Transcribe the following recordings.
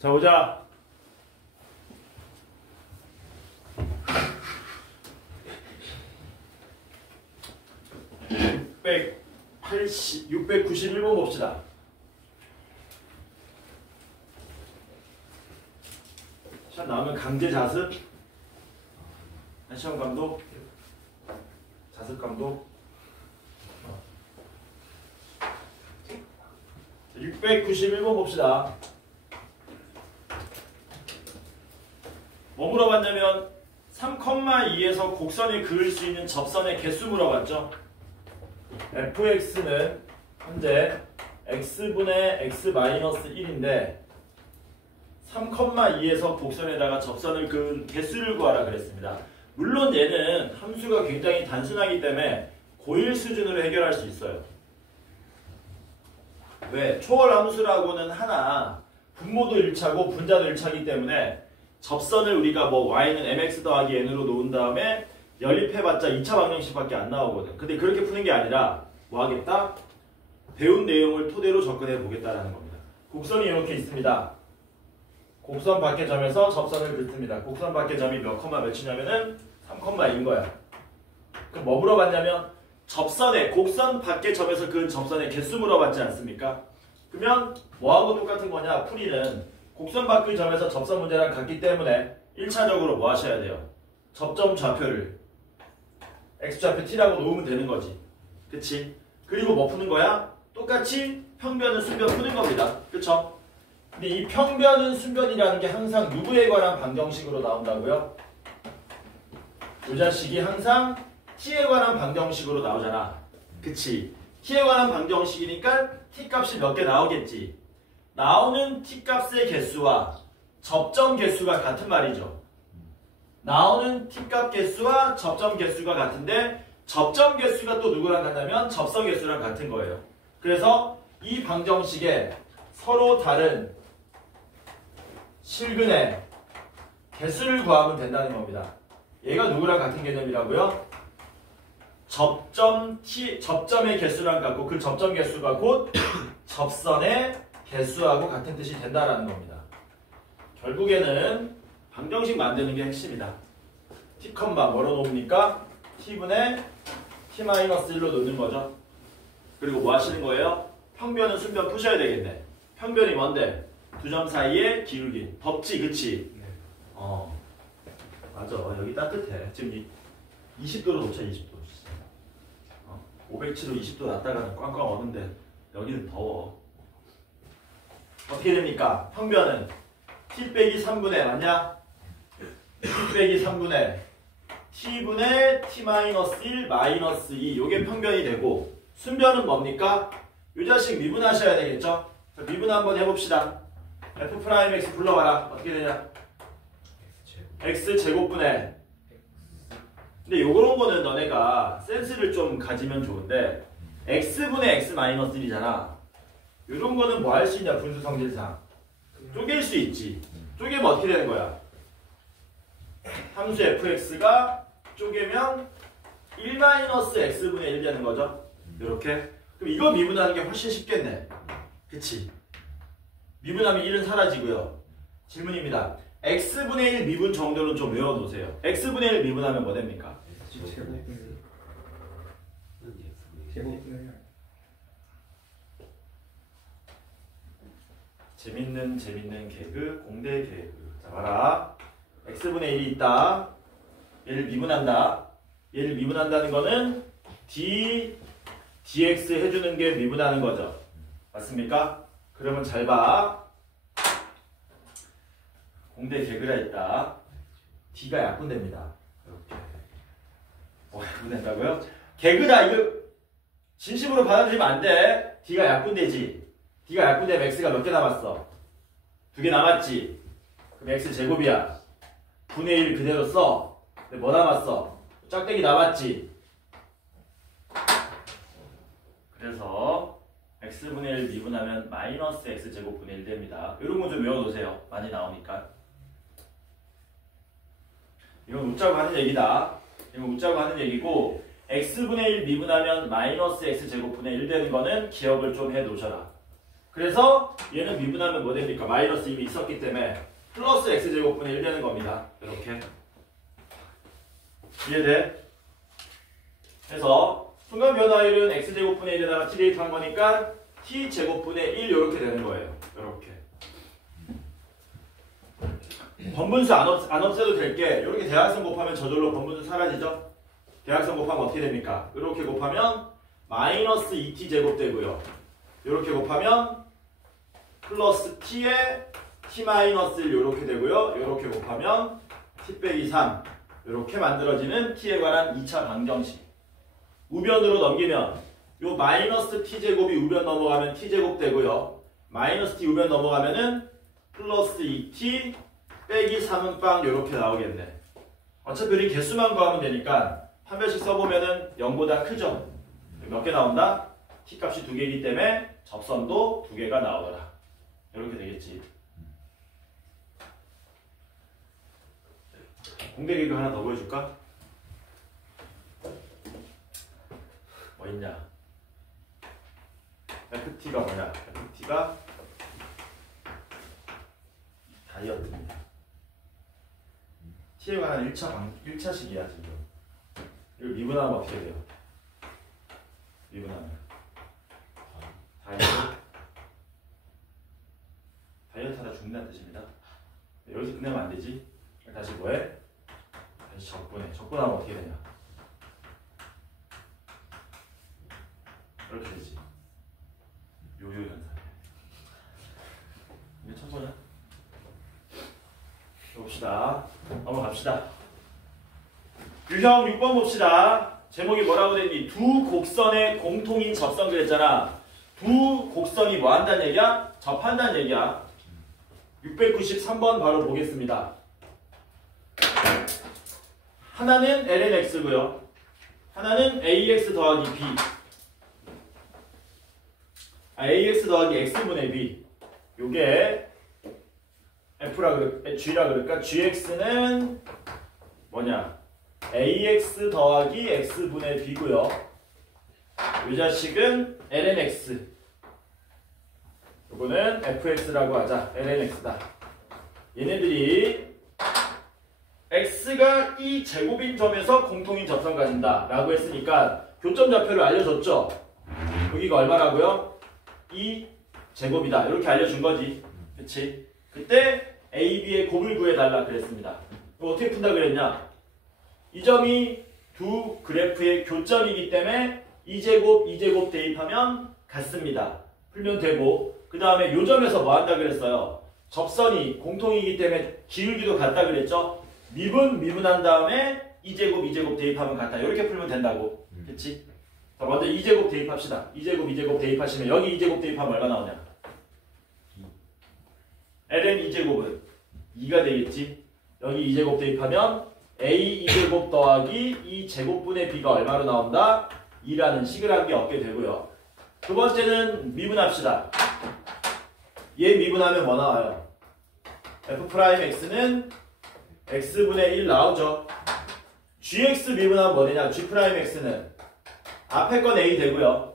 자, 보자. 691번 봅시다. 시험 나오면 강제 자습, 시험 감독, 자습 감독. 691번 봅시다. 뭐 물어봤냐면 3,2에서 곡선을 그을 수 있는 접선의 개수 물어봤죠. fx는 현재 x분의 x-1인데 3,2에서 곡선에다가 접선을 그은 개수를 구하라 그랬습니다. 물론 얘는 함수가 굉장히 단순하기 때문에 고1 수준으로 해결할 수 있어요. 왜? 초월 함수라고는 하나 분모도 1차고 분자도 1차이기 때문에 접선을 우리가 뭐 y는 mx 더하기 n으로 놓은 다음에 연립해봤자 2차 방정식밖에 안 나오거든. 근데 그렇게 푸는 게 아니라 뭐 하겠다? 배운 내용을 토대로 접근해 보겠다라는 겁니다. 곡선이 이렇게 있습니다. 곡선 밖의 점에서 접선을 긋습니다. 곡선 밖의 점이 몇 컴마 몇이냐면은 3,2인 거야. 그럼 뭐 물어봤냐면 접선의 곡선 밖의 점에서 그은 접선의 개수 물어봤지 않습니까? 그러면 뭐하고 똑같은 거냐? 풀이는 곡선 밖의 점에서 접선 문제랑 같기 때문에 1차적으로 뭐 하셔야 돼요? 접점 좌표를 x좌표 t라고 놓으면 되는 거지. 그치? 그리고 뭐 푸는 거야? 똑같이 평변은 순변 푸는 겁니다. 그쵸? 근데 이 평변은 순변이라는 게 항상 누구에 관한 방정식으로 나온다고요? 이 자식이 항상 t에 관한 방정식으로 나오잖아. 그치? t에 관한 방정식이니까 t 값이 몇 개 나오겠지. 나오는 t 값의 개수와 접점 개수가 같은 말이죠. 나오는 t 값 개수와 접점 개수가 같은데 접점 개수가 또 누구랑 같냐면 접선 개수랑 같은 거예요. 그래서 이 방정식에 서로 다른 실근의 개수를 구하면 된다는 겁니다. 얘가 누구랑 같은 개념이라고요? 접점의 개수랑 같고 그 접점 개수가 곧 접선의 개수하고 같은 뜻이 된다라는 겁니다. 결국에는 방정식 만드는 게 핵심이다. t, 뭐로 놓습니까? t분의 t-1로 놓는 거죠. 그리고 뭐 하시는 거예요? 평변은 순변 푸셔야 되겠네. 평변이 뭔데? 두 점 사이의 기울기. 덥지, 그치? 네. 맞아. 여기 따뜻해. 지금 20도로 놓자, 20도. 507로 20도 놨다가는 꽝꽝 오는데 여기는 더워. 어떻게 됩니까? 평변은 t 빼기 3분의 맞냐? t 빼기 3분의 t분의 t-1 마이너스 2 요게 평변이 되고 순변은 뭡니까? 요 자식 미분하셔야 되겠죠? 자, 미분 한번 해봅시다. f'x 불러봐라. 어떻게 되냐? x제곱분의 근데 요런 거는 너네가 센스를 좀 가지면 좋은데 x분의 x-1이잖아. 요런 거는 뭐 할 수 있냐? 분수 성질상 쪼갤 수 있지. 쪼개면 어떻게 되는 거야? 함수 fx가 쪼개면 1-x분의 1 되는 거죠. 요렇게. 그럼 이거 미분하는 게 훨씬 쉽겠네. 그치? 미분하면 1은 사라지고요. 질문입니다. x분의 1 미분 정도는 좀 외워놓으세요. x분의 1 미분하면 뭐 됩니까? 재밌는 개그, 공대 개그. 자, 봐라. x분의 1이 있다. 얘를 미분한다. 얘를 미분한다는 거는 dx 해주는 게 미분하는 거죠. 맞습니까? 그러면 잘 봐. 공대 개그라 있다. d가 약분됩니다. 이렇게. 약분된다고요? 개그다. 이거 진심으로 받아들이면 안 돼. d가 약분되지. d가 약분되면 x가 몇 개 남았어? 2개 남았지. 그럼 x 제곱이야. 분의 1 그대로 써. 근데 뭐 남았어? 짝대기 남았지. 그래서 x분의 1 미분하면 마이너스 x제곱분의 1 됩니다. 이런 거 좀 외워놓으세요. 많이 나오니까. 이건 웃자고 하는 얘기다. 이건 웃자고 하는 얘기고 x분의 1 미분하면 마이너스 x제곱분의 1 되는 거는 기억을 좀 해놓으셔라. 그래서 얘는 미분하면 뭐 됩니까? 마이너스 이미 있었기 때문에 플러스 x제곱분의 1 되는 겁니다. 이렇게. 이해돼? 그래서 순간 변화율은 x제곱분의 1에다가 t 대입한 거니까 t제곱분의 1 이렇게 되는 거예요. 이렇게. 번분수 안 없애도 될 게 이렇게 대각선 곱하면 저절로 번분수 사라지죠? 대각선 곱하면 어떻게 됩니까? 이렇게 곱하면 마이너스 2t제곱 되고요. 이렇게 곱하면 플러스 t에 t 마이너스 1 이렇게 되고요. 이렇게 곱하면 t 빼기 3 이렇게 만들어지는 t에 관한 2차 방정식. 우변으로 넘기면 요 마이너스 t제곱이 우변 넘어가면 t제곱 되고요. 마이너스 t 우변 넘어가면은 플러스 2t 빼기 3은 빵 이렇게 나오겠네. 어차피 우리 개수만 구하면 되니까 한 별씩 써보면은 0보다 크죠. 몇 개 나온다? t 값이 2개이기 때문에 접선도 2개가 나오더라. 이렇게 되겠지. 공대 개그 하나 더 보여줄까? 뭐 있냐? FT가 뭐냐? FT가 다이어트입니다. T에 관한 1차식이야 지금. 이걸 미분하면 어떻게 돼요? 미분하면 다이어트 하다 죽는다는 뜻입니다. 여기서 끝내면 안 되지. 다시 뭐해? 다시 적분해. 적분하면 어떻게 되냐? 이렇게 되지. 요요 현상. 이게 첫 번째. 봅시다. 넘어갑시다. 유형 6번 봅시다. 제목이 뭐라고 됐니? 두 곡선의 공통인 접선 그랬잖아. 두 곡선이 뭐 한다는 얘기야? 접한다는 얘기야. 693번 바로 보겠습니다. 하나는 lnx고요. 하나는 ax 더하기 b. ax 더하기 x분의 b. 요게 g라 그럴까? gx는 뭐냐? ax 더하기 x분의 b고요. 이 자식은 lnx. 요거는 fx라고 하자. lnx다. 얘네들이 x가 이 제곱인 점에서 공통인 접선 가진다 라고 했으니까 교점 좌표를 알려줬죠. 여기가 얼마라고요? 2 제곱이다. 이렇게 알려준 거지. 그치? 그때 A, B의 곱을 구해달라 그랬습니다. 그럼 어떻게 푼다 그랬냐? 이 점이 두 그래프의 교점이기 때문에 2제곱, 2제곱 대입하면 같습니다. 풀면 되고 그 다음에 요 점에서 뭐 한다 그랬어요? 접선이 공통이기 때문에 기울기도 같다 그랬죠? 미분한 다음에 2제곱, 2제곱 대입하면 같다. 이렇게 풀면 된다고. 그치? 자, 먼저 2제곱 대입합시다. 2제곱, 2제곱 대입하시면 여기 2제곱 대입하면 얼마 나오냐? ln 2제곱은 2가 되겠지. 여기 2제곱 대입하면 a 2제곱 더하기 2제곱분의 b가 얼마로 나온다? 2라는 식을 한 개 얻게 되고요. 두 번째는 미분합시다. 얘 미분하면 뭐 나와요? f'x는 x분의 1 나오죠. gx 미분하면 뭐 되냐? g'x는 앞에 건 a 되고요.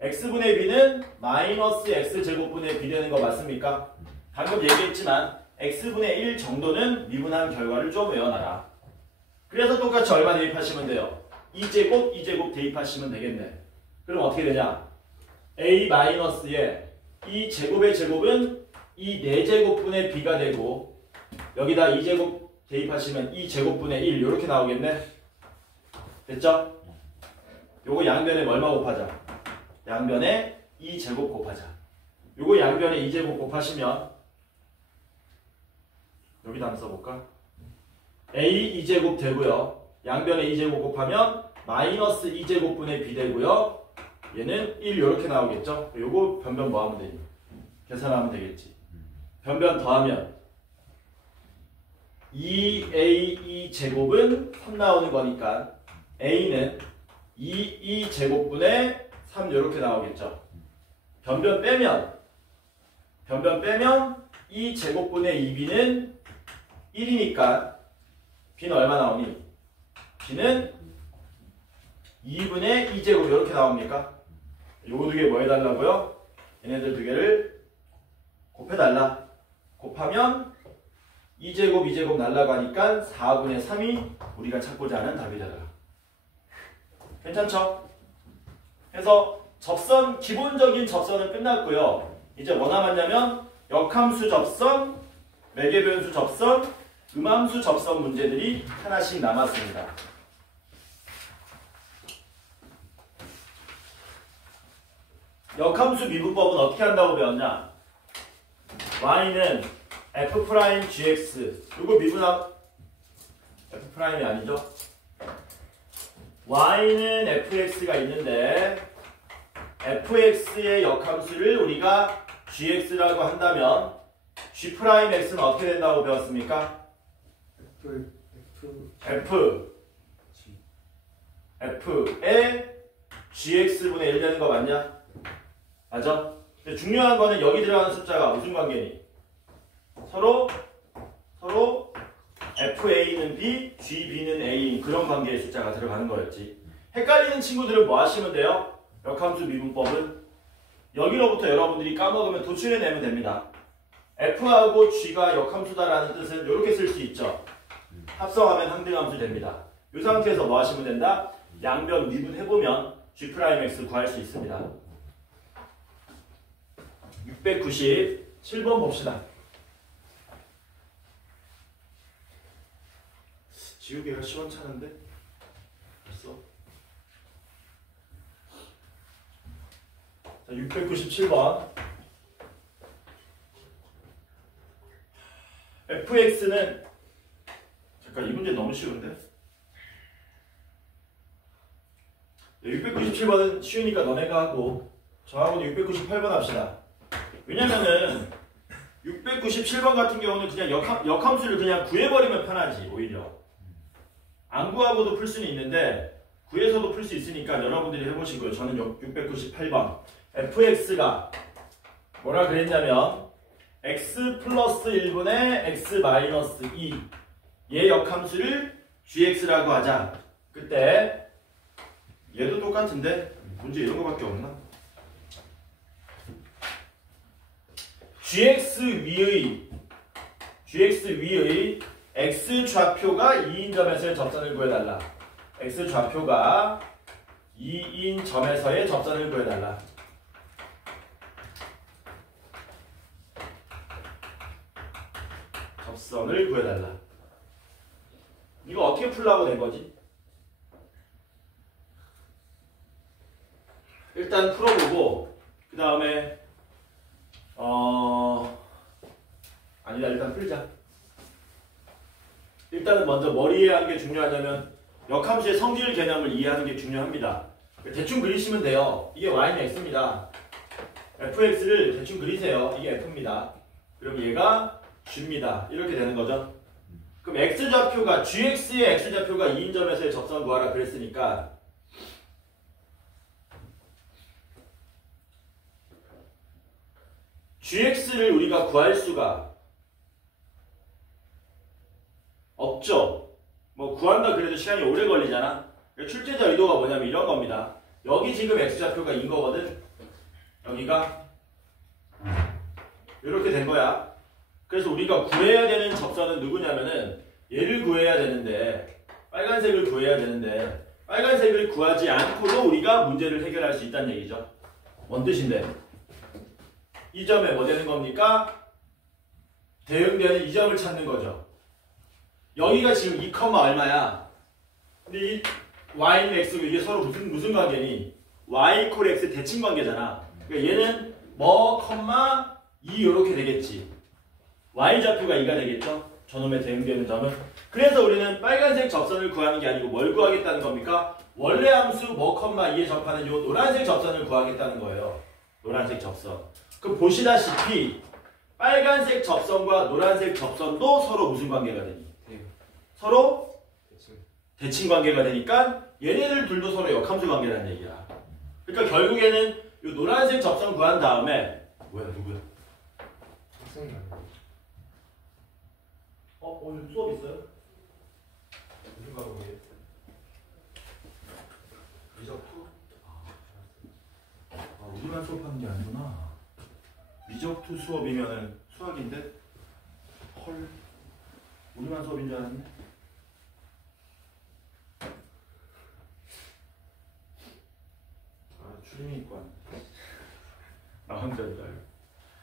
x분의 b는 마이너스 x제곱분의 b 되는 거 맞습니까? 방금 얘기했지만 x분의 1 정도는 미분한 결과를 좀 외워놔라. 그래서 똑같이 얼마 대입하시면 돼요? 2제곱, 2제곱 대입하시면 되겠네. 그럼 어떻게 되냐? a 마이너스에 이 제곱의 제곱은 이 4제곱분의 b가 되고 여기다 2제곱 대입하시면 2제곱분의 1 이렇게 나오겠네. 됐죠? 요거 양변에 얼마 곱하자? 양변에 2제곱 곱하자. 요거 양변에 2제곱 곱하시면 여기다 한번 써볼까? a 2제곱 되고요. 양변에 2제곱 곱하면 마이너스 2제곱분의 b 되고요. 얘는 1 이렇게 나오겠죠? 요거 변변 뭐 하면 되니? 계산하면 되겠지. 변변 더하면 2a 2제곱은 3 나오는 거니까 a는 2제곱분의 3 이렇게 나오겠죠. 변변 빼면 2제곱분의 2b는 1이니까 b는 얼마 나오니? b는 2분의 2제곱 이렇게 나옵니까? 요거 두 개 뭐 해달라고요? 얘네들 두 개를 곱해달라. 곱하면 2제곱 2제곱 날라가니까 4분의 3이 우리가 찾고자 하는 답이 되더라. 괜찮죠? 그래서 접선, 기본적인 접선은 끝났고요. 이제 뭐 남았냐면 역함수 접선, 매개변수 접선, 음함수 접선 문제들이 하나씩 남았습니다. 역함수 미분법은 어떻게 한다고 배웠냐? y는 f'gx 이거 미분함 f'이 아니죠? y는 fx가 있는데 fx의 역함수를 우리가 gx라고 한다면 g'x는 어떻게 된다고 배웠습니까? f의 gx분의 1 되는 거 맞냐? 맞아? 근데 중요한 거는 여기 들어가는 숫자가 무슨 관계니? 서로 FA는 B, GB는 A 그런 관계의 숫자가 들어가는 거였지. 헷갈리는 친구들은 뭐 하시면 돼요? 역함수 미분법은 여기로부터 여러분들이 까먹으면 도출해내면 됩니다. F하고 G가 역함수다라는 뜻은 이렇게 쓸 수 있죠. 합성하면 항등함수 됩니다. 이 상태에서 뭐 하시면 된다? 양변 미분해보면 G'X 구할 수 있습니다. 697번 봅시다. 지우개가 시원찮은데? 벌써? 자, 697번. fx는 잠깐 이 문제 너무 쉬운데? 697번은 쉬우니까 너네가 하고 저하고는 698번 합시다. 왜냐면은 697번 같은 경우는 그냥 역함수를 그냥 구해버리면 편하지 오히려. 안 구하고도 풀 수는 있는데 구해서도 풀 수 있으니까 여러분들이 해보시고요. 저는 698번 fx가 뭐라 그랬냐면 x 플러스 1분의 x 마이너스 2 얘 역함수를 gx라고 하자. 그때 얘도 똑같은데 문제 이런 거밖에 없나? gx 위의 x 좌표가 2인 점에서의 접선을 구해달라. x 좌표가 2인 점에서의 접선을 구해달라. 접선을 구해달라. 이거 어떻게 풀라고 된 거지? 일단 풀어보고 그 다음에 아니다 일단 풀자. 일단은 먼저 머리에 하는 게 중요하냐면 역함수의 성질 개념을 이해하는 게 중요합니다. 대충 그리시면 돼요. 이게 y는 x입니다. fx를 대충 그리세요. 이게 f입니다. 그럼 얘가 g입니다. 이렇게 되는 거죠. 그럼 x좌표가 gx의 x좌표가 2인 점에서의 접선 구하라 그랬으니까 gx를 우리가 구할 수가 없죠. 뭐 구한다 그래도 시간이 오래 걸리잖아. 출제자 의도가 뭐냐면 이런 겁니다. 여기 지금 x좌표가 2인 거거든. 여기가 이렇게 된 거야. 그래서 우리가 구해야 되는 접선은 누구냐면은 얘를 구해야 되는데 빨간색을 구해야 되는데 빨간색을 구하지 않고도 우리가 문제를 해결할 수 있다는 얘기죠. 뭔 뜻인데? 이 점에 뭐 되는 겁니까? 대응되는 이 점을 찾는 거죠. 여기가 지금 2, 얼마야? 근데 이 y는 x고 이게 서로 무슨 관계니? y 콜 x 대칭 관계잖아. 그러니까 얘는 뭐, 2 이렇게 되겠지. y좌표가 2가 되겠죠? 저놈의 대응되는 점은. 그래서 우리는 빨간색 접선을 구하는 게 아니고 뭘 구하겠다는 겁니까? 원래 함수 뭐, 2에 접하는 요 노란색 접선을 구하겠다는 거예요. 노란색 접선. 그럼 보시다시피 빨간색 접선과 노란색 접선도 서로 무슨 관계가 되니? 서로 대칭 관계가 되니까 얘네들 둘도 서로 역함수 관계라는 얘기야. 그러니까 결국에는 이 노란색 접선 구한 다음에 뭐야 누구야? 학생이 아니고. 오늘 수업 있어요? 무슨 과목이에요? 미적후? 우리만 수업하는 게 아니구나. 미적투 수업이면은 수학인데? 헐. 우리만 수업인 줄 알았네. 아, 추림이 있고 왔네. 나 혼자인가요?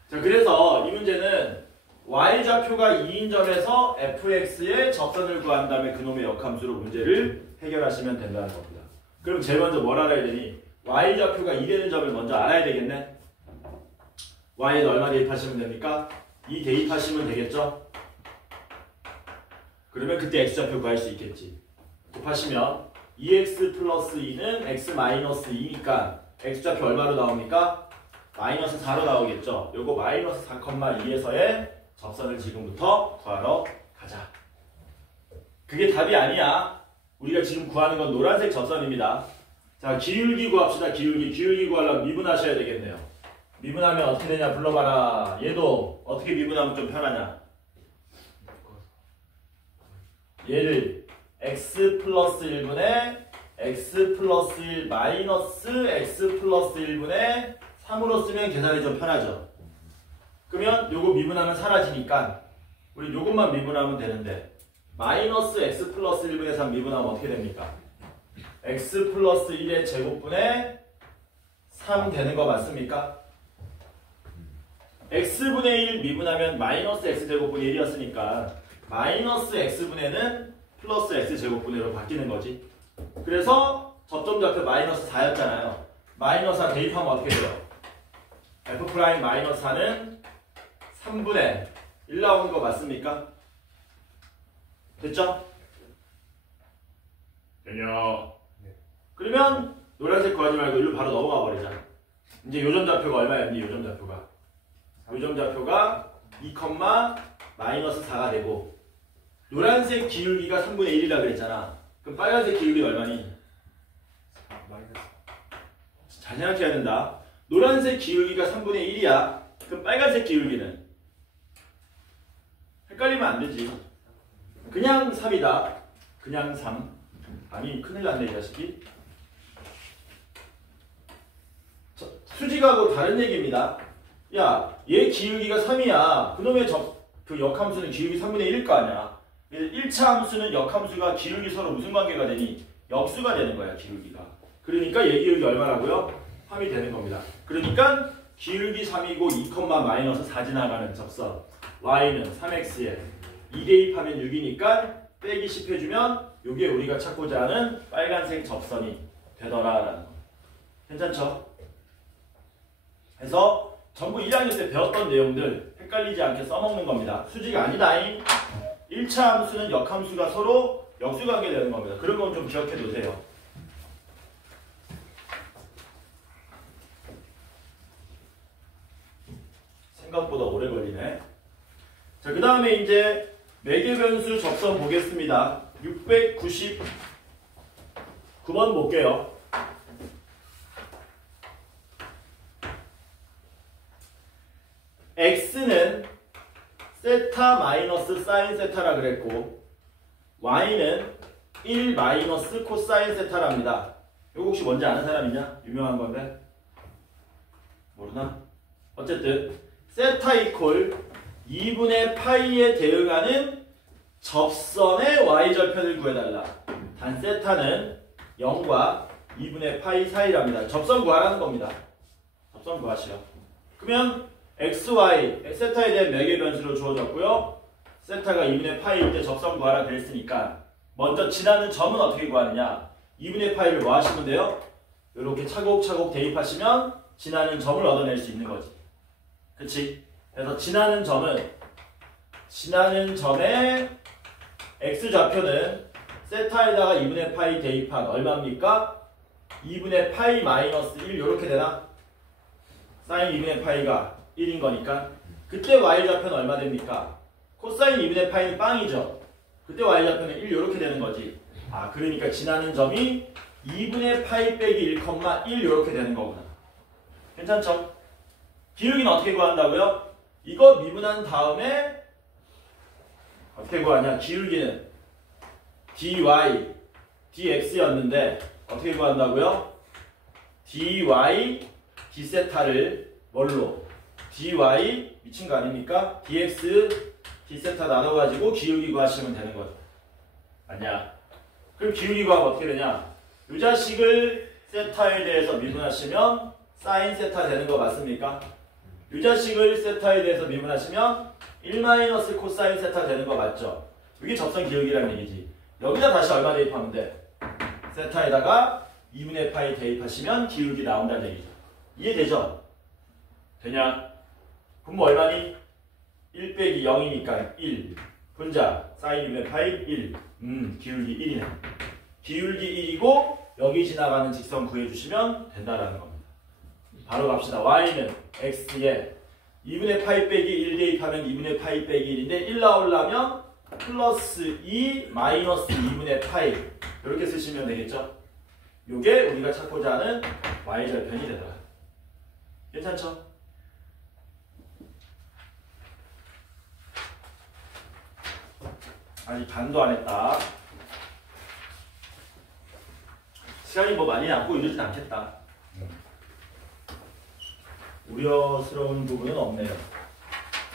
자, 그래서 이 문제는 y좌표가 2인 점에서 fx의 접선을 구한 다음에 그놈의 역함수로 문제를 해결하시면 된다는 겁니다. 그럼 제일 먼저 뭘 알아야 되니? y좌표가 2 되는 점을 먼저 알아야 되겠네? y는 얼마 대입하시면 됩니까? 2 대입하시면 되겠죠? 그러면 그때 x좌표 구할 수 있겠지. 곱하시면 2x 플러스 2는 x 마이너스 2니까 x좌표 얼마로 나옵니까? 마이너스 4로 나오겠죠. 요거 마이너스 4,2에서의 접선을 지금부터 구하러 가자. 그게 답이 아니야. 우리가 지금 구하는 건 노란색 접선입니다. 자, 기울기 구합시다. 기울기 구하려면 미분하셔야 되겠네요. 미분하면 어떻게 되냐 불러봐라. 얘도 어떻게 미분하면 좀 편하냐. 얘를 x 플러스 1분의 x 플러스 1 마이너스 x 플러스 1분의 3으로 쓰면 계산이 좀 편하죠. 그러면 요거 미분하면 사라지니까 우리 요것만 미분하면 되는데 마이너스 x 플러스 1분의 3 미분하면 어떻게 됩니까? x 플러스 1의 제곱분의 3 되는 거 맞습니까? x분의 1 미분하면 마이너스 x제곱분의 1이었으니까 마이너스 x분의는 플러스 x제곱분의로 바뀌는 거지. 그래서 접점좌표 마이너스 4였잖아요. 마이너스 4 대입하면 어떻게 돼요? f 프라임 마이너스 4는 3분의 1 나오는 거 맞습니까? 됐죠? 되냐? 그러면 노란색 구하지 말고 일로 바로 넘어가 버리자. 이제 요점좌표가 얼마였니? 요점좌표가 2, 마이너스 4가 되고 노란색 기울기가 3분의 1이라 그랬잖아. 그럼 빨간색 기울기 얼마니? 마이너스. 잘 생각해야 된다. 노란색 기울기가 3분의 1이야. 그럼 빨간색 기울기는? 헷갈리면 안 되지. 그냥 3이다. 그냥 3. 아니 큰일 났네 이 자식이. 수직하고 다른 얘기입니다. 야, 얘 기울기가 3이야. 그놈의 그 역함수는 기울기 3분의 1일 거 아니야. 1차 함수는 역함수가 기울기 서로 무슨 관계가 되니? 역수가 되는 거야, 기울기가. 그러니까 얘 기울기 얼마라고요? 3이 되는 겁니다. 그러니까 기울기 3이고 2, 마이너스 4 지나가는 접선 y는 3x에 2 대입하면 6이니까 빼기 10 해주면 이게 우리가 찾고자 하는 빨간색 접선이 되더라라는 거. 괜찮죠? 그래서 전부 1학년 때 배웠던 내용들 헷갈리지 않게 써먹는 겁니다. 수지가 아니다잉. 1차 함수는 역함수가 서로 역수관계 되는 겁니다. 그런 건 좀 기억해 두세요. 생각보다 오래 걸리네. 자, 그 다음에 이제 매개변수 접선 보겠습니다. 699번 볼게요. x는 세타 마이너스 사인 세타라 그랬고 y는 1 마이너스 코사인 세타랍니다. 이거 혹시 뭔지 아는 사람 있냐? 유명한 건데 모르나? 어쨌든 세타 이퀄 2분의 파이에 대응하는 접선의 y절편을 구해달라. 단 세타는 0과 2분의 파이 사이랍니다. 접선 구하라는 겁니다. 접선 구하시오. 그러면 xy, 세타에 대한 매개변수로 주어졌고요. 세타가 2분의 파이일 때 접선 구하라 그랬으니까 먼저 지나는 점은 어떻게 구하느냐? 2분의 파이를 뭐 하시면 돼요? 이렇게 차곡차곡 대입하시면 지나는 점을 얻어낼 수 있는 거지. 그치? 그래서 지나는 점의 x좌표는 세타에다가 2분의 파이 대입한 얼마입니까? 2분의 파이 마이너스 1 이렇게 되나? 사인 2분의 파이가 1인 거니까 그때 y좌표는 얼마 됩니까? 코사인 2분의 파이는 빵이죠. 그때 y좌표는 1 이렇게 되는 거지. 아, 그러니까 지나는 점이 2분의 파이 빼기 1, 1 이렇게 되는 거구나. 괜찮죠? 기울기는 어떻게 구한다고요? 이거 미분한 다음에 어떻게 구하냐? 기울기는 dy, dx였는데 어떻게 구한다고요? dy, d세타를 뭘로? dy 미친 거 아닙니까? dx d세타 나눠가지고 기울기 구하시면 되는 거죠. 아니야. 그럼 기울기 구하면 어떻게 되냐? 이 자식을 세타에 대해서 미분하시면 사인 세타 되는 거 맞습니까? 이 자식을 세타에 대해서 미분하시면 1 코사인 세타 되는 거 맞죠? 이게 접선 기울기라는 얘기지. 여기다 다시 얼마 대입하면 돼? 세타에다가 2분의 파이 대입하시면 기울기 나온다는 얘기죠. 이해되죠? 되냐? 분모 얼마니? 1 빼기 0이니까 1. 분자 사인 2분의 파이 1. 기울기 1이네. 기울기 1이고 여기 지나가는 직선 구해주시면 된다라는 겁니다. 바로 갑시다. y는 x에 2분의 파이 빼기 1 대입하면 2분의 파이 빼기 1인데 1 나오려면 플러스 2 마이너스 2분의 파이 이렇게 쓰시면 되겠죠? 요게 우리가 찾고자 하는 y절편이 되더라. 괜찮죠? 아직 반도 안 했다. 시간이 뭐 많이 남고 이러진 않겠다. 우려스러운 부분은 없네요.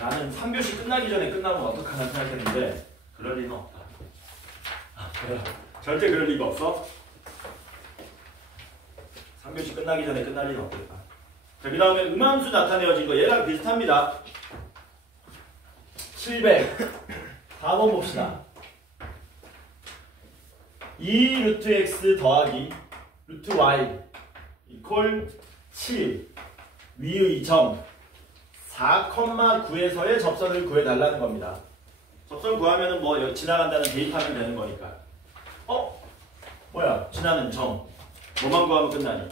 나는 3교시 끝나기 전에 끝나면 어떡하나 생각했는데 그럴 리는 없다. 그래. 절대 그럴 리가 없어. 3교시 끝나기 전에 끝날 리는 없겠다. 자, 그 다음에 음함수 나타내어진 거 얘랑 비슷합니다. 700 4번 봅시다. 2 루트 x 더하기 루트 y 이퀄 7 위의 점 4,9에서의 접선을 구해달라는 겁니다. 접선 구하면은 뭐 지나간다는 대입하면 되는 거니까. 뭐야? 지나는 점. 뭐만 구하면 끝나니?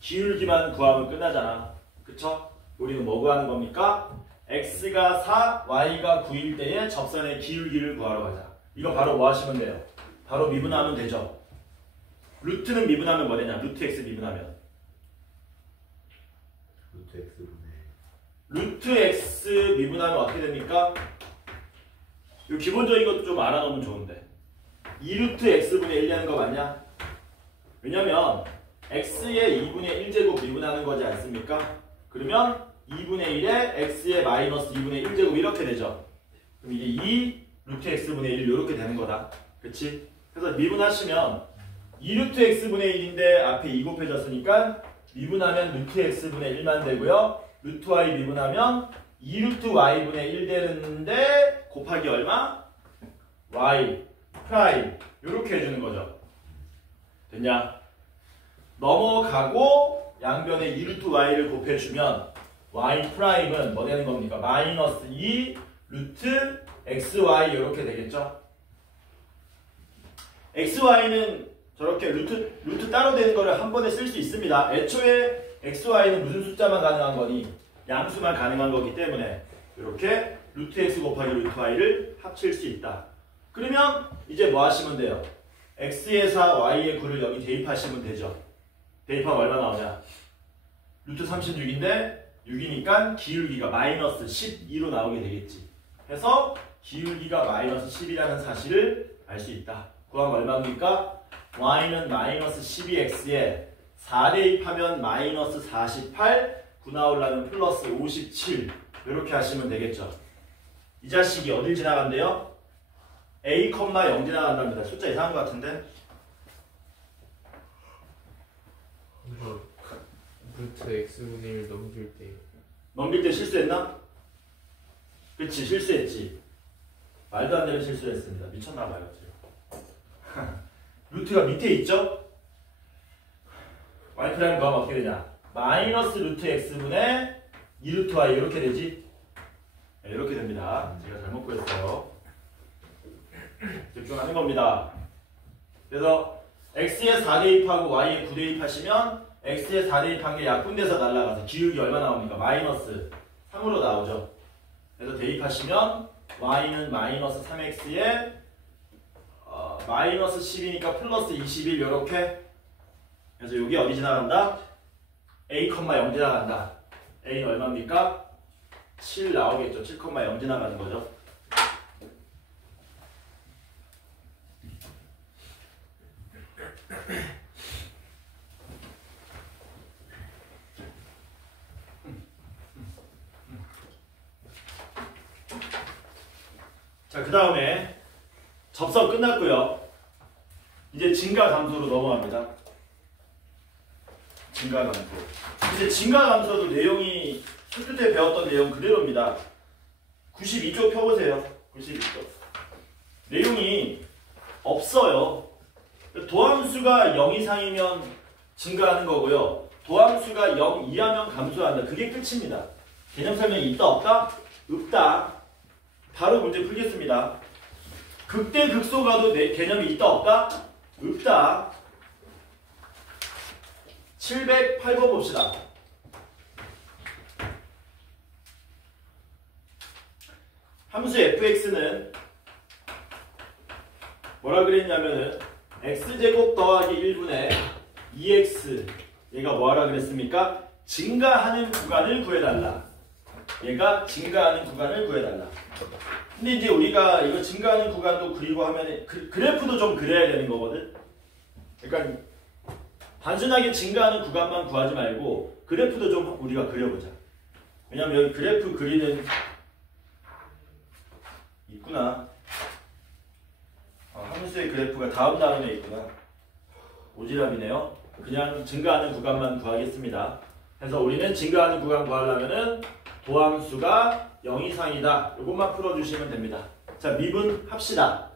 기울기만 구하면 끝나잖아. 그쵸? 우리는 뭐 구하는 겁니까? x가 4, y가 9일 때의 접선의 기울기를 구하러 가자. 이거 바로 뭐 하시면 돼요? 바로 미분하면 되죠. 루트는 미분하면 뭐 되냐? 루트 x 미분하면. 루트 x 미분하면 어떻게 됩니까? 이 기본적인 것도 좀 알아놓으면 좋은데 2루트 x분의 1 되는 거 맞냐? 왜냐면 x의 2분의 1제곱 미분하는 거지 않습니까? 그러면 2분의 1에 x의 마이너스 2분의 1제곱 이렇게 되죠. 그럼 이게 2 루트 x분의 1 이렇게 되는 거다. 그치? 그래서 미분하시면 2루트 x분의 1인데 앞에 2 곱해졌으니까 미분하면 루트 x분의 1만 되고요. 루트 y 미분하면 2루트 y분의 1 되는데 곱하기 얼마? y 프라임 이렇게 해주는 거죠. 됐냐? 넘어가고 양변에 2루트 y를 곱해주면 y 프라임은 뭐 되는 겁니까? 마이너스 2 루트 xy 이렇게 되겠죠? xy는 저렇게 루트 따로 되는 거를 한 번에 쓸 수 있습니다. 애초에 xy는 무슨 숫자만 가능한 거니? 양수만 가능한 거기 때문에 이렇게 루트 x 곱하기 루트 y를 합칠 수 있다. 그러면 이제 뭐 하시면 돼요? x의 4, y의 9를 여기 대입하시면 되죠. 대입하면 얼마 나오냐? 루트 36인데 6이니까 기울기가 마이너스 12로 나오게 되겠지. 해서 기울기가 마이너스 10이라는 사실을 알 수 있다. 구하면 얼마입니까? y는 마이너스 12x에 4 대입하면 마이너스 48, 9 나오려면 플러스 57 이렇게 하시면 되겠죠. 이 자식이 어딜 지나간대요? a, 0 지나간답니다. 숫자 이상한 것 같은데? 루트 x분의 1 넘길 때 실수했나? 그치, 실수했지. 말도 안 되는 실수를 했습니다. 미쳤나봐요. 루트가 밑에 있죠? y 프라임 구하면 어떻게 되냐? 마이너스 루트 x분의 2루트 y 이렇게 되지? 네, 이렇게 됩니다. 제가 잘못 구했어요. 집중하는 겁니다. 그래서 x에 4 대입하고 y에 9 대입하시면 x에 4 대입한 게 약분돼서 날아가서 기울기 얼마 나옵니까? 마이너스 3으로 나오죠. 그래서 대입하시면 y는 마이너스 3x에 마이너스 10이니까 플러스 21 이렇게. 그래서 여기 어디 지나간다? a, 0 지나간다. a는 얼마입니까? 7 나오겠죠. 7, 0 지나가는 거죠. 자, 그 다음에 접선 끝났고요. 이제 증가감소로 넘어갑니다. 증가감소. 이제 증가감소도 내용이 학교 때 배웠던 내용 그대로입니다. 92쪽 펴보세요. 92쪽. 내용이 없어요. 도함수가 0 이상이면 증가하는 거고요. 도함수가 0 이하면 감소한다. 그게 끝입니다. 개념 설명이 있다 없다? 없다. 바로 문제 풀겠습니다. 극대 극소가도 개념이 있다 없다? 없다. 708번 봅시다. 함수 fx는 뭐라 그랬냐면은 x제곱 더하기 1분의 2x 얘가 뭐하라 그랬습니까? 증가하는 구간을 구해달라. 얘가 증가하는 구간을 구해달라. 근데 이제 우리가 이거 증가하는 구간도 그리고 하면 그래프도 좀 그려야 되는 거거든. 그러니까 단순하게 증가하는 구간만 구하지 말고 그래프도 좀 우리가 그려보자. 왜냐면 여기 그래프 그리는 있구나. 함수의 그래프가 다음에 있구나. 오지랖이네요. 그냥 증가하는 구간만 구하겠습니다. 그래서 우리는 증가하는 구간 구하려면은 도함수가 0 이상이다. 이것만 풀어주시면 됩니다. 자, 미분합시다.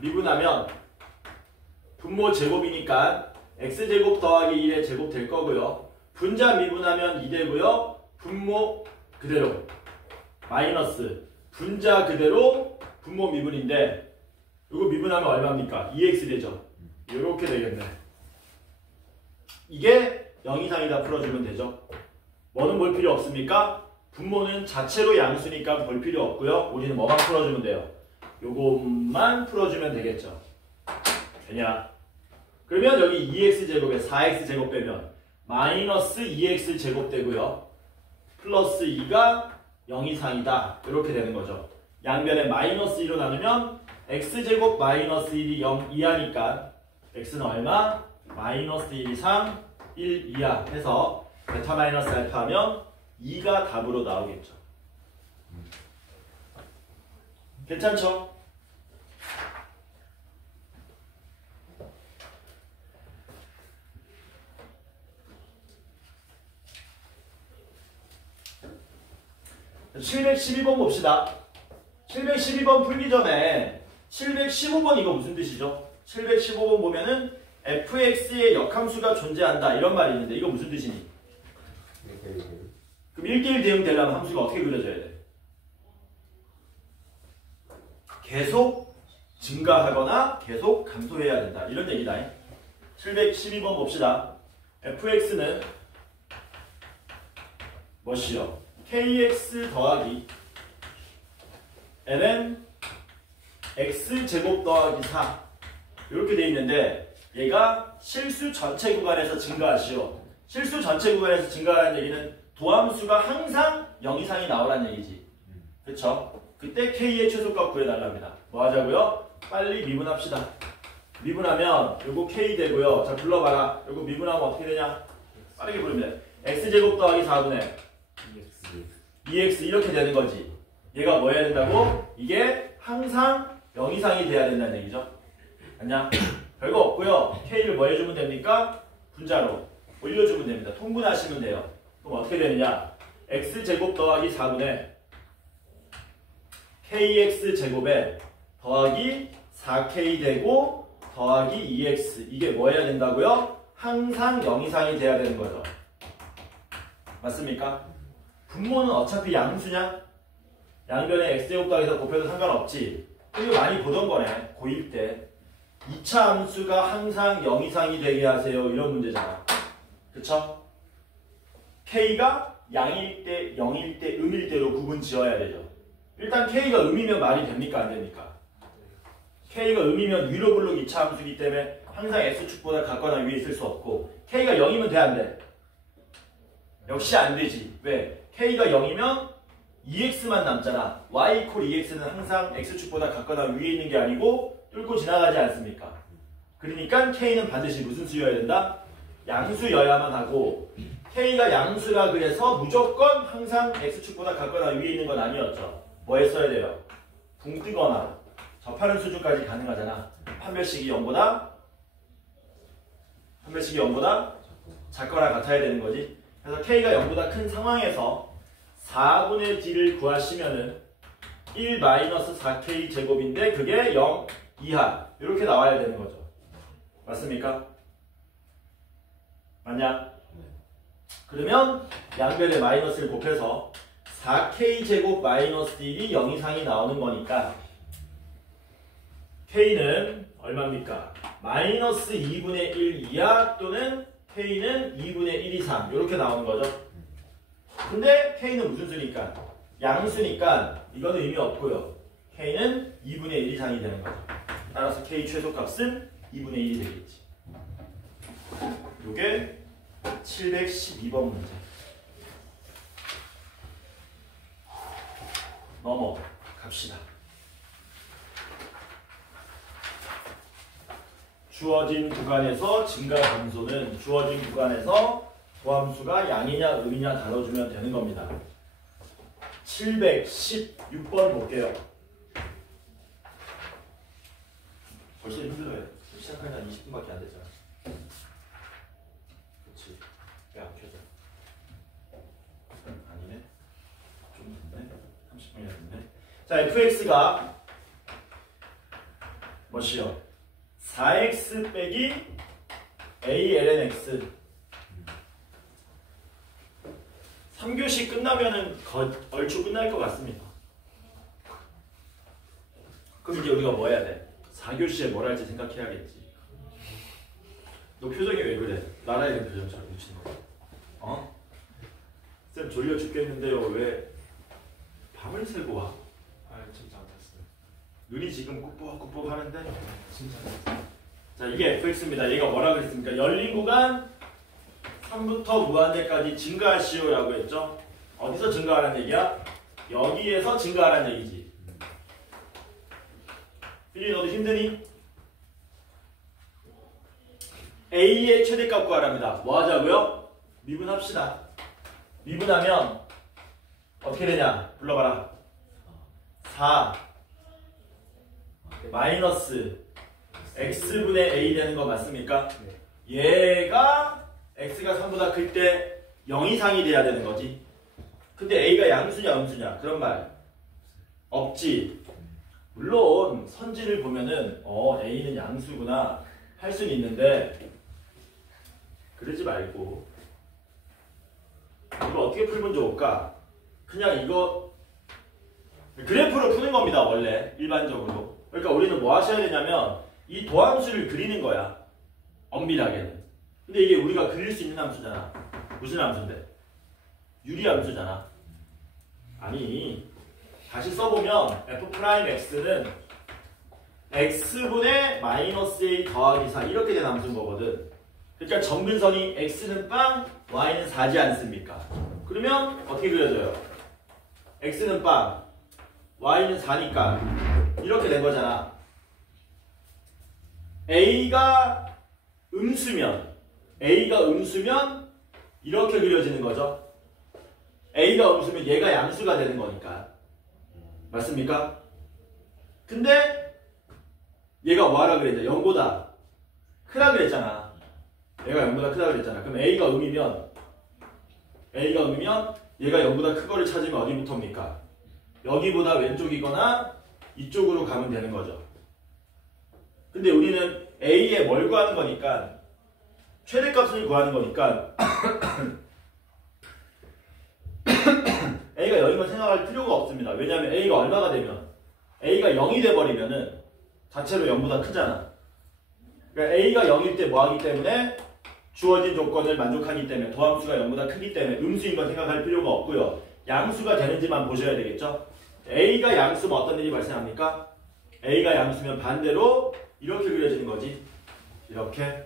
미분하면 분모 제곱이니까 x제곱 더하기 1의 제곱 될 거고요. 분자 미분하면 2 되고요. 분모 그대로 마이너스 분자 그대로 분모 미분인데 이거 미분하면 얼마입니까? 2x 되죠. 이렇게 되겠네. 이게 0 이상이다 풀어주면 되죠. 뭐는 볼 필요 없습니까? 분모는 자체로 양수니까 볼 필요 없고요. 우리는 뭐만 풀어주면 돼요? 요것만 풀어주면 되겠죠. 되냐? 그러면 여기 2x제곱에 4x제곱 빼면 마이너스 2x제곱 되고요. 플러스 2가 0 이상이다. 이렇게 되는 거죠. 양변에 마이너스 2로 나누면 x제곱 마이너스 1이 0 이하니까 x는 얼마? 마이너스 1 이상 1 이하 해서 베타 마이너스 알파 하면 2가 답으로 나오겠죠. 괜찮죠? (712번) 봅시다. 712번 풀기 전에 715번 이거 무슨 뜻이죠? 715번 보면은 fx의 역함수가 존재한다 이런 말이 있는데 이거 무슨 뜻이니? 그럼 1대1 대응 되려면 함수가 어떻게 그려져야 돼? 계속 증가하거나 계속 감소해야 된다 이런 얘기다. 712번 봅시다. fx는 뭐시요? kx 더하기 ln x제곱 더하기 4 이렇게 돼 있는데 얘가 실수 전체 구간에서 증가하시오. 실수 전체 구간에서 증가하는 얘기는 도함수가 항상 0 이상이 나오라는 얘기지. 그쵸? 그때 k의 최소값 구해달랍니다. 뭐 하자고요? 빨리 미분합시다. 미분하면 요거 k 되고요. 자 불러봐라. 요거 미분하면 어떻게 되냐? 빠르게 부르면 돼. x제곱 더하기 4분의 2x 이렇게 되는 거지. 얘가 뭐 해야 된다고? 이게 항상 0 이상이 돼야 된다는 얘기죠. 아니야? 별거 없고요. k를 뭐 해주면 됩니까? 분자로 올려주면 됩니다. 통분하시면 돼요. 그럼 어떻게 되느냐? x제곱 더하기 4분의 kx제곱에 더하기 4k 되고 더하기 2x 이게 뭐 해야 된다고요? 항상 0 이상이 돼야 되는 거죠. 맞습니까? 분모는 어차피 양수냐? 양변에 x제곱 더하기서 곱해도 상관없지. 이거 많이 보던 거네. 고1 때. 2차 함수가 항상 0 이상이 되게 하세요. 이런 문제잖아. 그쵸? k가 양일 때, 0일 때, 음일 때로 구분 지어야 되죠. 일단 k가 음이면 말이 됩니까? 안 됩니까? k가 음이면 위로 블록 2차 함수이기 때문에 항상 x축보다 같거나 위에 있을 수 없고 k가 0이면 돼? 안 돼? 역시 안 되지. 왜? k가 0이면 2x만 남잖아. y 이퀄 2x는 항상 x축보다 같거나 위에 있는 게 아니고 뚫고 지나가지 않습니까? 그러니까 k는 반드시 무슨 수여야 된다? 양수여야만 하고 k가 양수라 그래서 무조건 항상 x축보다 같거나 위에 있는 건 아니었죠. 뭐 했어야 돼요? 붕 뜨거나 접하는 수준까지 가능하잖아. 판별식이 0보다 작거나 같아야 되는 거지. 그래서 K가 0보다 큰 상황에서 4분의 D를 구하시면은 1-4K 제곱인데 그게 0 이하 이렇게 나와야 되는 거죠. 맞습니까? 맞냐? 그러면 양변에 마이너스를 곱해서 4K 제곱 마이너스 1이 0 이상이 나오는 거니까 K는 얼마입니까? 마이너스 2분의 1 이하 또는 K는 2분의 1 이상 이렇게 나오는 거죠. 근데 K는 무슨 수니까? 양수니까 이거는 의미 없고요. K는 2분의 1 이상이 되는 거죠. 따라서 K 최소값은 2분의 1이 되겠지. 요게 712번 문제. 넘어갑시다. 주어진 구간에서 증가 감소는 주어진 구간에서 도함수가 양이냐 음이냐 다뤄주면 되는 겁니다. 716번 볼게요. 벌써 힘들어요. 시작하니 한 20분밖에 안 됐잖아. 그렇지. 왜 안 켜져? 아니네. 좀 됐네. 30분이나 됐네. 자, fx가 뭐시요? 4x 빼기 a ln x. 3교시 끝나면은 얼추 끝날 것 같습니다. 그럼 이제 우리가 뭐 해야 돼? 4교시에 뭘 할지 생각해야겠지. 너 표정이 왜 그래? 나라에 대한 표정처럼 미친 거. 어? 쌤 졸려 죽겠는데요. 왜 밤을 새고 와? 아 진짜 안 탔어요. 눈이 지금 꾹꾹꾹꾹 하는데? 진짜 안 탔어요. 자, 이게 fx입니다. 얘가 뭐라 그랬습니까? 열린 구간 3부터 무한대까지 증가하시오라고 했죠. 어디서 증가하라는 얘기야? 여기에서 증가하라는 얘기지. 필리 너도 힘드니? A의 최대값 구하랍니다. 뭐 하자고요? 미분합시다. 미분하면 어떻게 되냐? 불러봐라. 4 마이너스 x분의 a 되는 거 맞습니까? 얘가 x가 3보다 클 때 0 이상이 돼야 되는 거지. 근데 a가 양수냐 음수냐? 그런 말 없지. 물론 선지를 보면은 a는 양수구나 할 수는 있는데 그러지 말고 이거 어떻게 풀면 좋을까? 그냥 이거 그래프로 푸는 겁니다. 원래 일반적으로. 그러니까 우리는 뭐 하셔야 되냐면 이 도함수를 그리는 거야. 엄밀하게는. 근데 이게 우리가 그릴 수 있는 함수잖아. 무슨 함수인데? 유리함수잖아. 아니 다시 써보면 f'x는 x분의 마이너스 a 더하기 4 이렇게 된 함수인 거거든. 그러니까 점근선이 x는 빵, y는 4지 않습니까? 그러면 어떻게 그려져요? x는 빵, y는 4니까 이렇게 된 거잖아. a가 음수면 이렇게 그려지는 거죠. a가 음수면 얘가 양수가 되는 거니까. 맞습니까? 근데 얘가 뭐하라 그랬냐? 0보다 크다 그랬잖아. 얘가 0보다 크다 그랬잖아. 그럼 a가 음이면 얘가 0보다 큰 거를 찾으면 어디부터입니까? 여기보다 왼쪽이거나 이쪽으로 가면 되는 거죠. 근데 우리는 a에 뭘 구하는 거니까 최대값을 구하는 거니까 a가 0인 걸 생각할 필요가 없습니다. 왜냐하면 a가 얼마가 되면 a가 0이 돼버리면은 자체로 0보다 크잖아. 그러니까 a가 0일 때 뭐 하기 때문에 주어진 조건을 만족하기 때문에 도함수가 0보다 크기 때문에 음수인 걸 생각할 필요가 없고요. 양수가 되는지만 보셔야 되겠죠. a가 양수면 어떤 일이 발생합니까? a가 양수면 반대로 이렇게 그려지는 거지. 이렇게.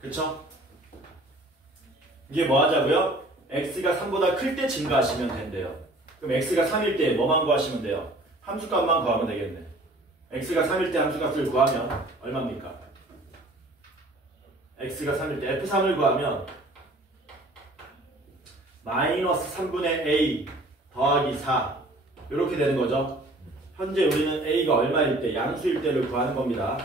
그쵸? 이게 뭐 하자고요? x가 3보다 클 때 증가하시면 된대요. 그럼 x가 3일 때 뭐만 구하시면 돼요? 함수값만 구하면 되겠네. x가 3일 때 함수값을 구하면 얼마입니까? x가 3일 때 f3을 구하면 마이너스 3분의 a 더하기 4 이렇게 되는 거죠. 현재 우리는 A가 얼마일 때, 양수일 때를 구하는 겁니다.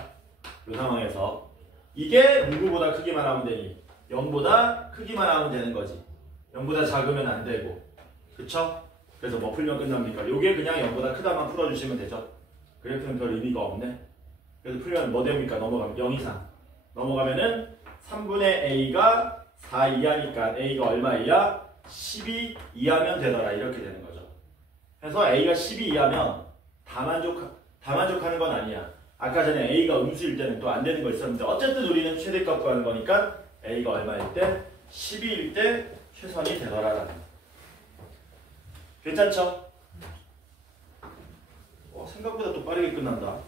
이 상황에서 이게 누구보다 크기만 하면 되니 0보다 크기만 하면 되는 거지. 0보다 작으면 안 되고, 그쵸? 그래서 뭐 풀면 끝납니까? 요게 그냥 0보다 크다만 풀어주시면 되죠. 그래프는 별 의미가 없네. 그래서 풀면 뭐 됩니까? 넘어가면 0 이상 넘어가면은 3분의 A가 4 이하니까 A가 얼마 이하? 12 이하면 되더라. 이렇게 되는 거죠. 그래서 A가 12 이하면 다 만족하는 건 아니야. 아까 전에 A가 음수일 때는 또 안 되는 거 있었는데 어쨌든 우리는 최대값 구하는 거니까 A가 얼마일 때? 12일 때 최선이 되더라라는 거. 괜찮죠? 생각보다 또 빠르게 끝난다.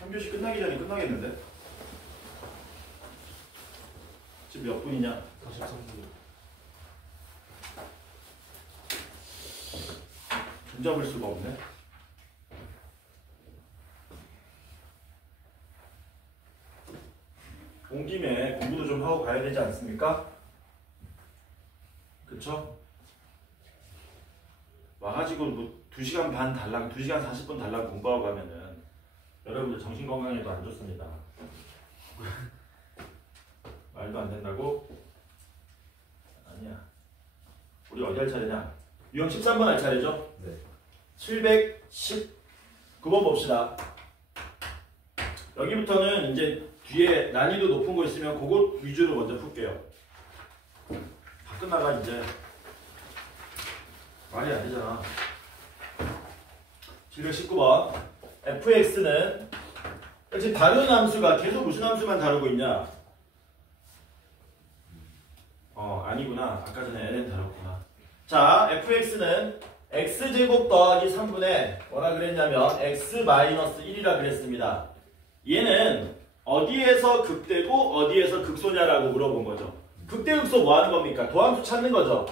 3교시 끝나기 전에 끝나겠는데? 지금 몇 분이냐? 43분. 손잡을 수가 없네. 온 김에 공부도 좀 하고 가야 되지 않습니까? 그쵸? 와가지고 뭐 2시간 반 달랑, 2시간 40분 달랑 공부하고 가면은 여러분들 정신건강에도 안 좋습니다. 말도 안 된다고? 아니야. 우리 어디 할 차례냐? 유형 13번 할 차례죠? 네. 719번 봅시다. 여기부터는 이제 뒤에 난이도 높은 거 있으면 그거 위주로 먼저 풀게요. 다 끝나가 이제. 말이 아니잖아. 719번. fx는 지금 다른 함수가 계속 무슨 함수만 다루고 있냐? 아니구나. 아까 전에 ln 다뤘구나. 자, fx는 x제곱 더하기 3분의 뭐라 그랬냐면 x-1이라 그랬습니다. 얘는 어디에서 극대고 어디에서 극소냐라고 물어본 거죠. 극대극소 뭐 하는 겁니까? 도함수 찾는 거죠.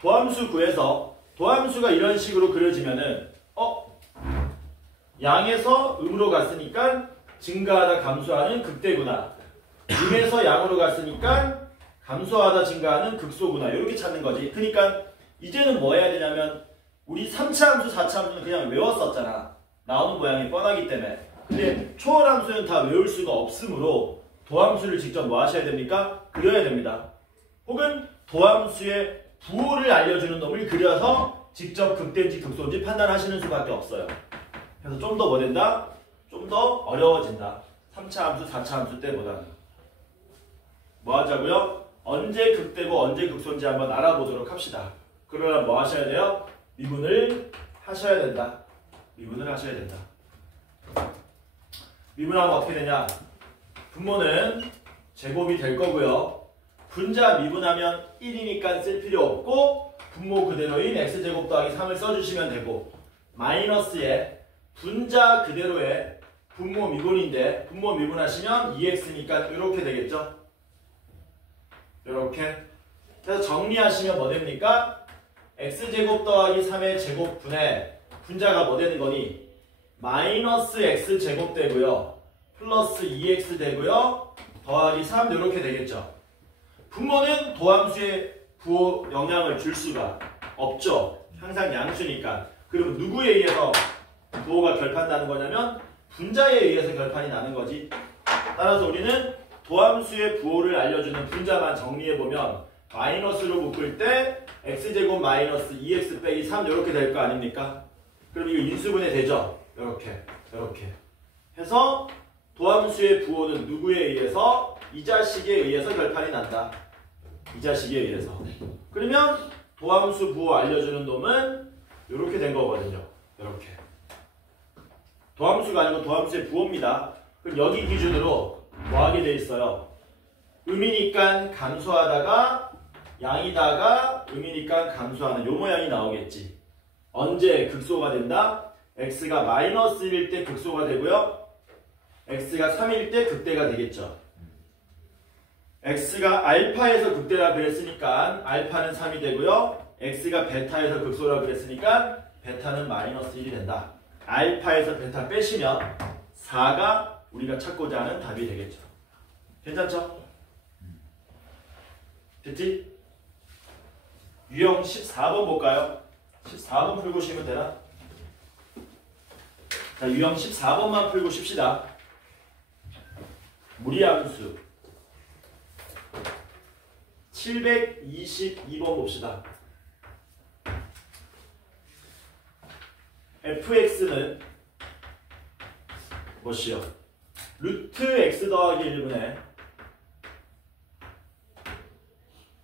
도함수 구해서 도함수가 이런 식으로 그려지면은 양에서 음으로 갔으니까 증가하다 감소하는 극대구나. 음에서 양으로 갔으니까 감소하다 증가하는 극소구나. 이렇게 찾는 거지. 그러니까 이제는 뭐 해야 되냐면 우리 3차 함수, 4차 함수는 그냥 외웠었잖아. 나오는 모양이 뻔하기 때문에. 근데 초월 함수는 다 외울 수가 없으므로 도함수를 직접 뭐 하셔야 됩니까? 그려야 됩니다. 혹은 도함수의 부호를 알려주는 놈을 그려서 직접 극대인지 극소인지 판단하시는 수밖에 없어요. 그래서 좀 더 뭐 된다? 좀 더 어려워진다. 3차 함수, 4차 함수 때보다는. 뭐 하자고요? 언제 극대고 언제 극소인지 한번 알아보도록 합시다. 그러려면 뭐 하셔야 돼요? 미분을 하셔야 된다. 미분을 하셔야 된다. 미분하면 어떻게 되냐? 분모는 제곱이 될 거고요. 분자 미분하면 1이니까 쓸 필요 없고 분모 그대로인 x제곱 더하기 3을 써주시면 되고 마이너스에 분자 그대로의 분모 미분인데 분모 미분하시면 2x니까 이렇게 되겠죠? 이렇게. 그래서 정리하시면 뭐 됩니까? x제곱 더하기 3의 제곱분에 분자가 뭐 되는 거니? 마이너스 x제곱 되고요. 플러스 2x 되고요. 더하기 3 이렇게 되겠죠. 분모는 도함수의 부호 영향을 줄 수가 없죠. 항상 양수니까. 그럼 누구에 의해서 부호가 결판나는 거냐면 분자에 의해서 결판이 나는 거지. 따라서 우리는 도함수의 부호를 알려주는 분자만 정리해보면 마이너스로 묶을 때 x제곱 마이너스 2x 빼기 3 이렇게 될 거 아닙니까? 그럼 이거 인수분해 되죠? 이렇게 해서 도함수의 부호는 누구에 의해서? 이 자식에 의해서 결판이 난다. 이 자식에 의해서. 그러면 도함수 부호 알려주는 놈은 이렇게 된 거거든요. 이렇게. 도함수가 아니고 도함수의 부호입니다. 그럼 여기 기준으로 뭐 하게 돼 있어요? 음이니까 감소하다가 양이다가 음이니까 감소하는 요 모양이 나오겠지. 언제 극소가 된다? x가 마이너스 1일 때 극소가 되고요. x가 3일 때 극대가 되겠죠. x가 알파에서 극대라 그랬으니까 알파는 3이 되고요. x가 베타에서 극소라 그랬으니까 베타는 마이너스 1이 된다. 알파에서 베타 빼시면 4가 우리가 찾고자 하는 답이 되겠죠. 괜찮죠? 됐지? 유형 14번 볼까요? 14번 풀고 쉬면 되나? 자, 유형 14번만 풀고 쉽시다. 무리함수 722번 봅시다. fx는 무엇이요? 루트 x 더하기 1분의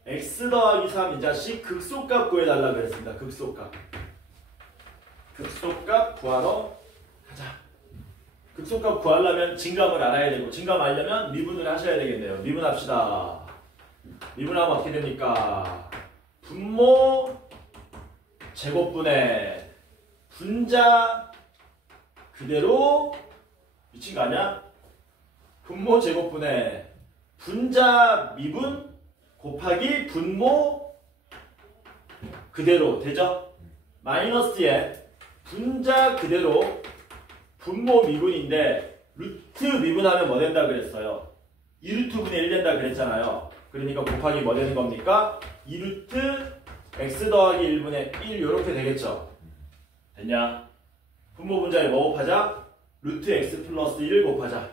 x 더하기 3 이 자식 극소값 구해달라 그랬습니다. 극소값 구하러 가자. 극소값 구하려면 진감을 알아야 되고 진감 알려면 미분을 하셔야 되겠네요. 미분합시다. 미분하면 어떻게 됩니까? 분모 제곱분의 분자 그대로 미친 거 아니야? 분모 제곱분의 분자 미분 곱하기 분모 그대로 되죠? 마이너스에 분자 그대로 분모 미분인데 루트 미분하면 뭐 된다 그랬어요? 2루트분의 1 된다 그랬잖아요. 그러니까 곱하기 뭐 되는 겁니까? 2루트 x 더하기 1분의 1 이렇게 되겠죠? 됐냐? 분모 분자에 뭐 곱하자? 루트 x 플러스 1 곱하자.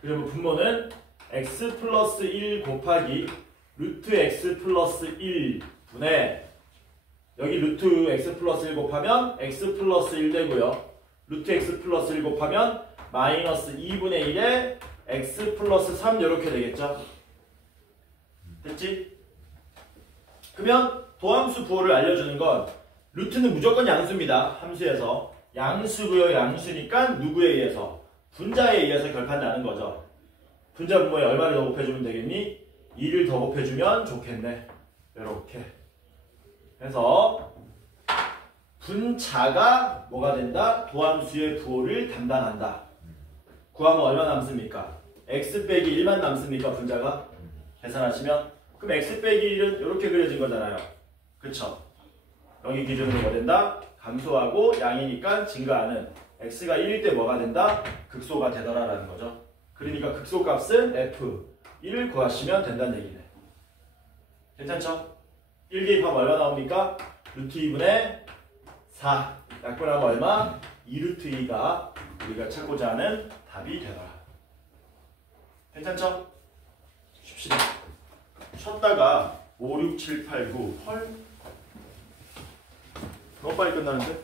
그러면 분모는 x 플러스 1 곱하기 루트 x 플러스 1 분의 여기 루트 x 플러스 1 곱하면 x 플러스 1 되고요. 루트 x 플러스 1 곱하면 마이너스 2분의 1에 x 플러스 3 이렇게 되겠죠? 됐지? 그러면 도함수 부호를 알려주는 건 루트는 무조건 양수입니다. 함수에서 양수고요. 양수니까 누구에 의해서? 분자에 의해서 결판나는 거죠. 분자 분모에 얼마를 더 곱해주면 되겠니? 2를 더 곱해주면 좋겠네. 이렇게 해서 분자가 뭐가 된다? 도함수의 부호를 담당한다. 구하면 얼마 남습니까? x 빼기 1만 남습니까? 분자가? 계산하시면 그럼 x 빼기 1은 이렇게 그려진 거잖아요. 그쵸? 여기 기준으로 뭐 된다? 감소하고 양이니까 증가하는 x가 1일 때 뭐가 된다? 극소가 되더라라는 거죠. 그러니까 극소값은 f 1을 구하시면 된다는 얘기네. 괜찮죠? 1 대입하면 얼마 나옵니까? 루트 2분의 4 약분하면 얼마? 2루트 2가 우리가 찾고자 하는 답이 되더라. 괜찮죠? 쉽시다. 쉬었다가 5, 6, 7, 8, 9 헐? 너무 빨리 끝나는데?